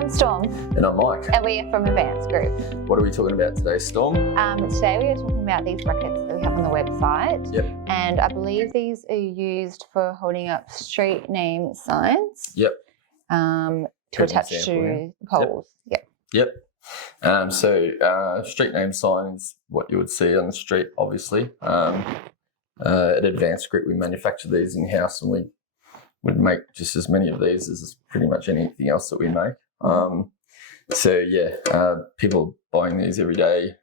I'm Storm. And I'm Mike. And we are from Advanced Group. What are we talking about today, Storm? Today we are talking about these brackets that we have on the website. Yep. And I believe these are used for holding up street name signs. Yep. To attach to poles. Yep. Street name sign is what you would see on the street, obviously. At Advanced Group, we manufacture these in-house, and we would make just as many of these as pretty much anything else that we make. People buying these every day,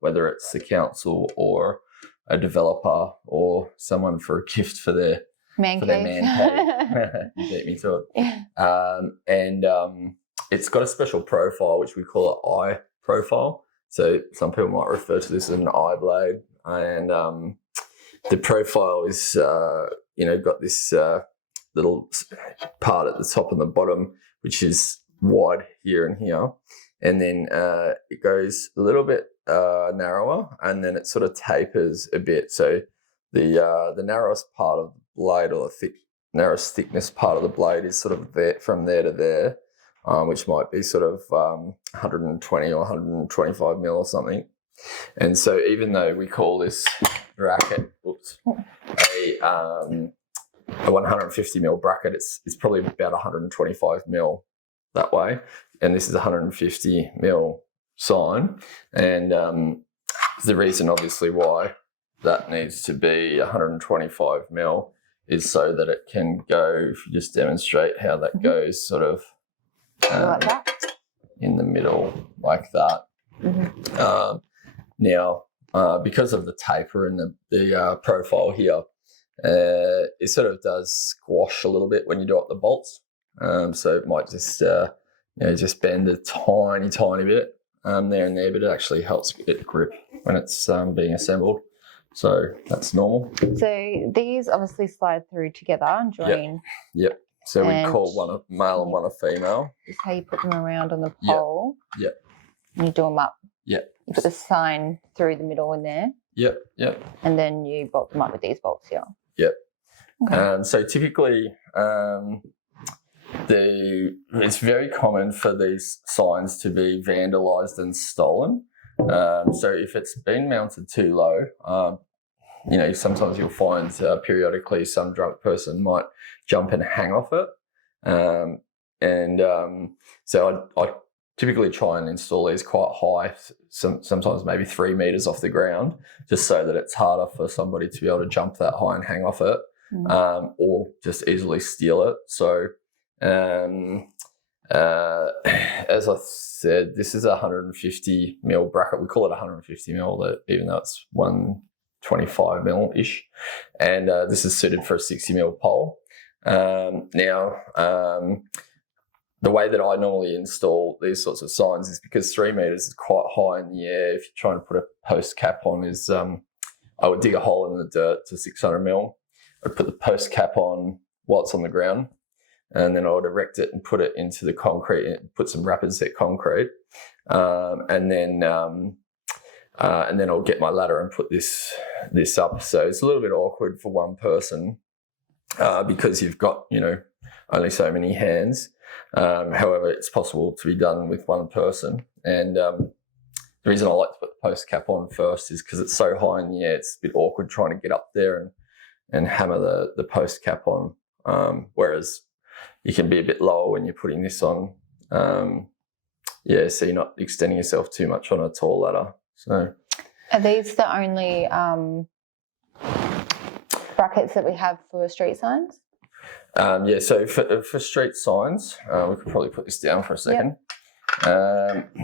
whether it's the council or a developer or someone for a gift for their man cave. You beat me to it. It's got a special profile, which we call an eye profile. So some people might refer to this as an eye blade. And the profile is, got this little part at the top and the bottom, which is wide here and here. And then it goes a little bit narrower, and then it sort of tapers a bit. So the narrowest part of the blade, or the narrowest thickness part of the blade, is sort of there, from there to there, which might be sort of 120 or 125 mil or something. And so even though we call this bracket a 150 mil bracket, it's probably about 125 mil that way. And this is a 150 mil sign. And the reason, obviously, why that needs to be 125 mil is so that it can go, if you just demonstrate how that goes, sort of like that? In the middle, like that. Now, because of the taper and the profile here, it sort of does squash a little bit when you do up the bolts. So it might just just bend a tiny bit there and there, but it actually helps it grip when it's being assembled. So that's normal. So these obviously slide through together and join. Yep. So we call one a male and one a female. This is how you put them around on the pole. Yep. And you do them up. Yep. You put the sign through the middle in there. Yep. And then you bolt them up with these bolts here. Yep. Okay. So typically, it's very common for these signs to be vandalised and stolen. So if it's been mounted too low, sometimes you'll find periodically some drunk person might jump and hang off it. So I typically try and install these quite high, sometimes maybe 3 meters off the ground, just so that it's harder for somebody to be able to jump that high and hang off it, or just easily steal it. So as I said, this is a 150 mil bracket. We call it 150 mil, even though it's 125 mil-ish. And this is suited for a 60 mil pole. The way that I normally install these sorts of signs is, because 3 meters is quite high in the air. If you're trying to put a post cap on, I would dig a hole in the dirt to 600 mil. I'd put the post cap on while it's on the ground, and then I would erect it and put it into the concrete, put some rapid set concrete, and then I'll get my ladder and put this up. So it's a little bit awkward for one person because you've got only so many hands. However, it's possible to be done with one person. And the reason I like to put the post cap on first is because it's so high in the air, it's a bit awkward trying to get up there and hammer the post cap on. Whereas you can be a bit lower when you're putting this on. So you're not extending yourself too much on a tall ladder. So, are these the only brackets that we have for street signs? So for street signs, we could probably put this down for a second.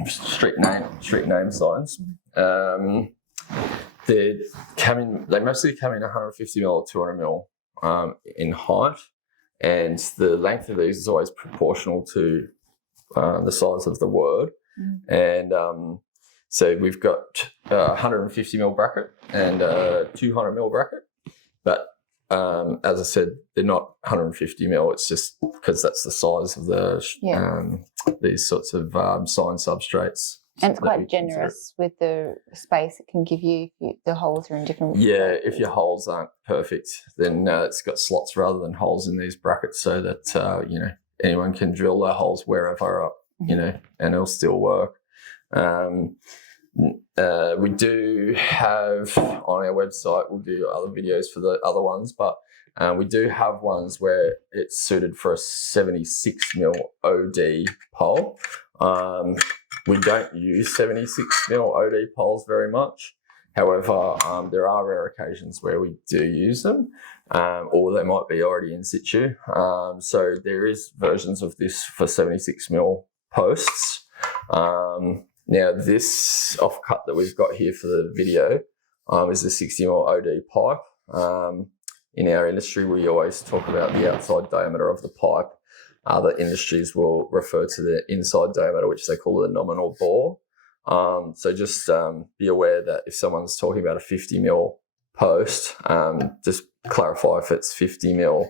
Street name signs. They mostly come in 150 mil or 200 mil in height, and the length of these is always proportional to the size of the word. And so we've got a 150 mil bracket and a 200 mil bracket, but as I said, they're not 150 mil. It's just because that's the size of these sorts of sign substrates. And it's quite generous with the space it can give you if the holes are in different... Yeah, if your holes aren't perfect, then it's got slots rather than holes in these brackets, so that, anyone can drill their holes wherever and it'll still work. We do have on our website, we'll do other videos for the other ones, but we do have ones where it's suited for a 76mm OD pole. We don't use 76mm OD poles very much. However, there are rare occasions where we do use them, or they might be already in situ. So there is versions of this for 76mm posts. Now this offcut that we've got here for the video is a 60mm OD pipe. In our industry, we always talk about the outside diameter of the pipe. Other industries will refer to the inside diameter, which they call the nominal bore. So just be aware that if someone's talking about a 50mm post, just clarify if it's 50mm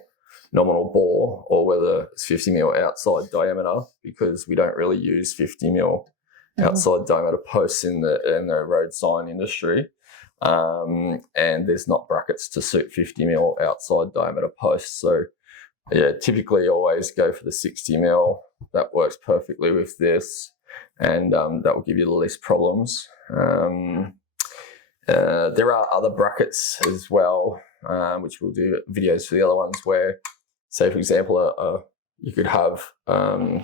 nominal bore or whether it's 50mm outside diameter, because we don't really use 50mm outside diameter posts in the road sign industry. And there's not brackets to suit 50mm outside diameter posts. So yeah, typically always go for the 60mm. That works perfectly with this, and that will give you the least problems. There are other brackets as well, which we'll do videos for the other ones where, say for example, you could have a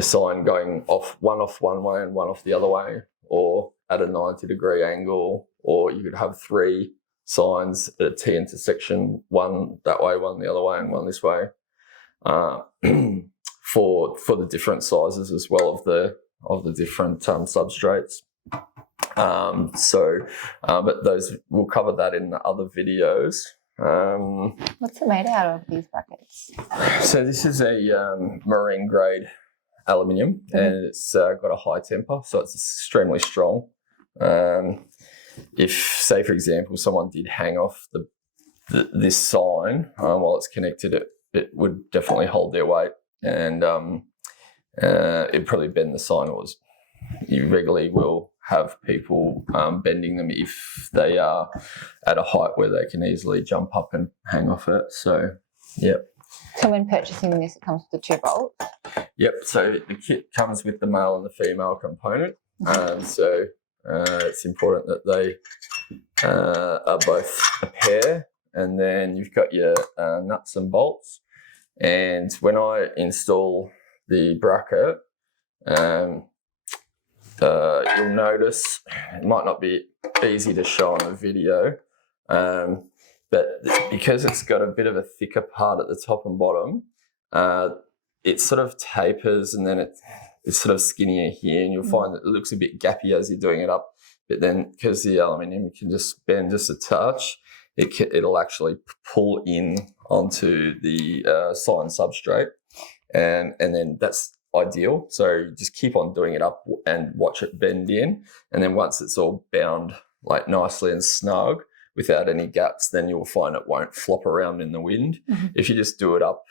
sign going off one way and one off the other way, or at a 90-degree angle, or you could have 3 signs at a T intersection, one that way, one the other way, and one this way, for the different sizes as well of the different substrates. But those, we'll cover that in the other videos. What's it made out of, these brackets? So this is a marine grade aluminium, and it's got a high temper, so it's extremely strong. If, say for example, someone did hang off this sign while it's connected, it would definitely hold their weight, and it'd probably bend the sign. You regularly will have people bending them if they are at a height where they can easily jump up and hang off it. So, yep. So when purchasing this, it comes with the 2 bolts? Yep, so the kit comes with the male and the female component. So it's important that they are both a pair. And then you've got your nuts and bolts. And when I install the bracket, you'll notice it might not be easy to show on a video, but because it's got a bit of a thicker part at the top and bottom, it sort of tapers, and then it's sort of skinnier here, and you'll find that it looks a bit gappy as you're doing it up. But then because the aluminium can just bend just a touch, it'll actually pull in onto the sign substrate, and then that's ideal. So you just keep on doing it up and watch it bend in, and then once it's all bound like nicely and snug without any gaps, then you'll find it won't flop around in the wind. If you just do it up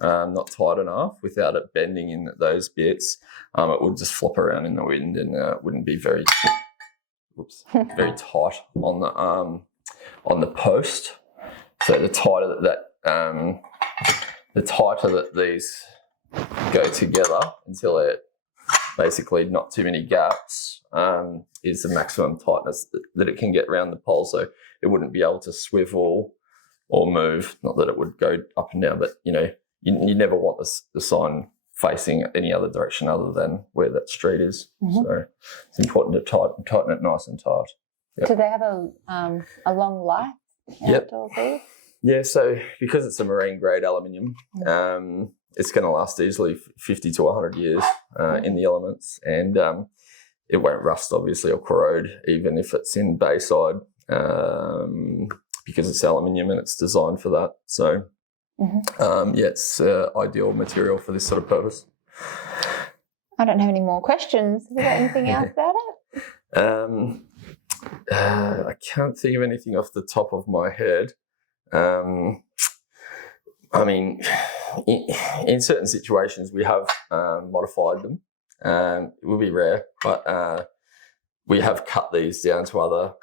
not tight enough without it bending in those bits, it would just flop around in the wind, and wouldn't be very very tight on the post. So the tighter that these go together until they're basically not too many gaps, is the maximum tightness that it can get around the pole. So it wouldn't be able to swivel or move. Not that it would go up and down, but you never want the sign facing any other direction other than where that street is. So it's important to tighten it nice and tight. Yep. Do they have a long life? Yep. Yeah, so because it's a marine grade aluminium, it's going to last easily 50 to 100 years in the elements, and it won't rust obviously or corrode even if it's in bayside, because it's aluminium and it's designed for that. So it's ideal material for this sort of purpose. I don't have any more questions. Have you got anything else about it? I can't think of anything off the top of my head. I mean, in certain situations we have modified them. It will be rare, but we have cut these down to other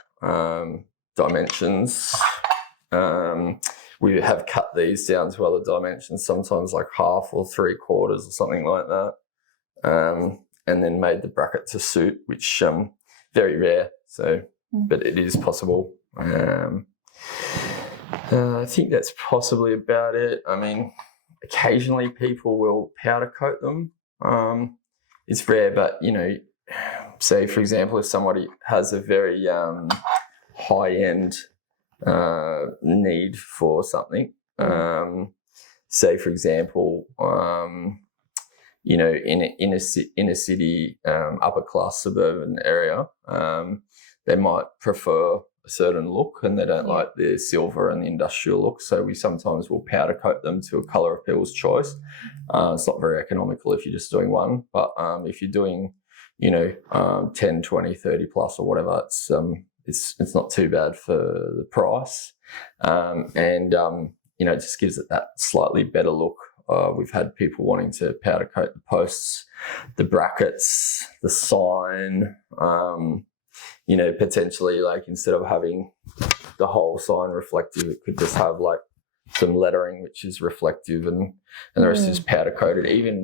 dimensions. We have cut these down to other dimensions, sometimes like 1/2 or 3/4 or something like that. and then made the bracket to suit, which very rare. So, but it is possible. I think that's possibly about it. I mean, occasionally people will powder coat them. It's rare, but say for example, if somebody has a very high-end need for something, say for example, in a city, upper class suburban area, they might prefer a certain look and they don't like the silver and the industrial look. So we sometimes will powder coat them to a colour of people's choice. It's not very economical if you're just doing one, but if you're doing, 10, 20, 30 plus or whatever, it's not too bad for the price. It just gives it that slightly better look. We've had people wanting to powder coat the posts, the brackets, the sign, potentially like instead of having the whole sign reflective, it could just have like some lettering which is reflective and the rest is powder coated. Even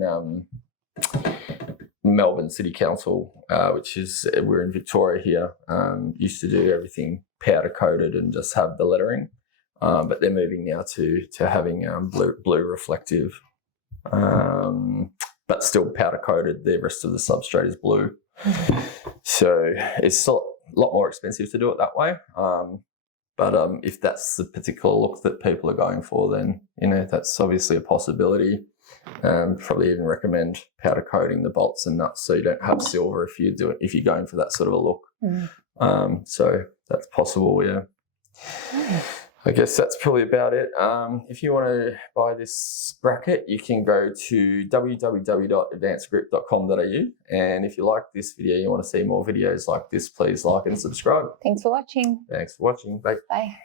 Melbourne City Council, we're in Victoria here, used to do everything powder coated and just have the lettering. But they're moving now to having blue reflective, but still powder coated. The rest of the substrate is blue. So it's a lot more expensive to do it that way. But if that's the particular look that people are going for, then, that's obviously a possibility. Probably even recommend powder coating the bolts and nuts so you don't have silver if you're going for that sort of a look. So that's possible, yeah. I guess that's probably about it. If you want to buy this bracket, you can go to www.advancedgrip.com.au. And if you like this video, you want to see more videos like this, please like and subscribe. Thanks for watching. Thanks for watching. Bye. Bye.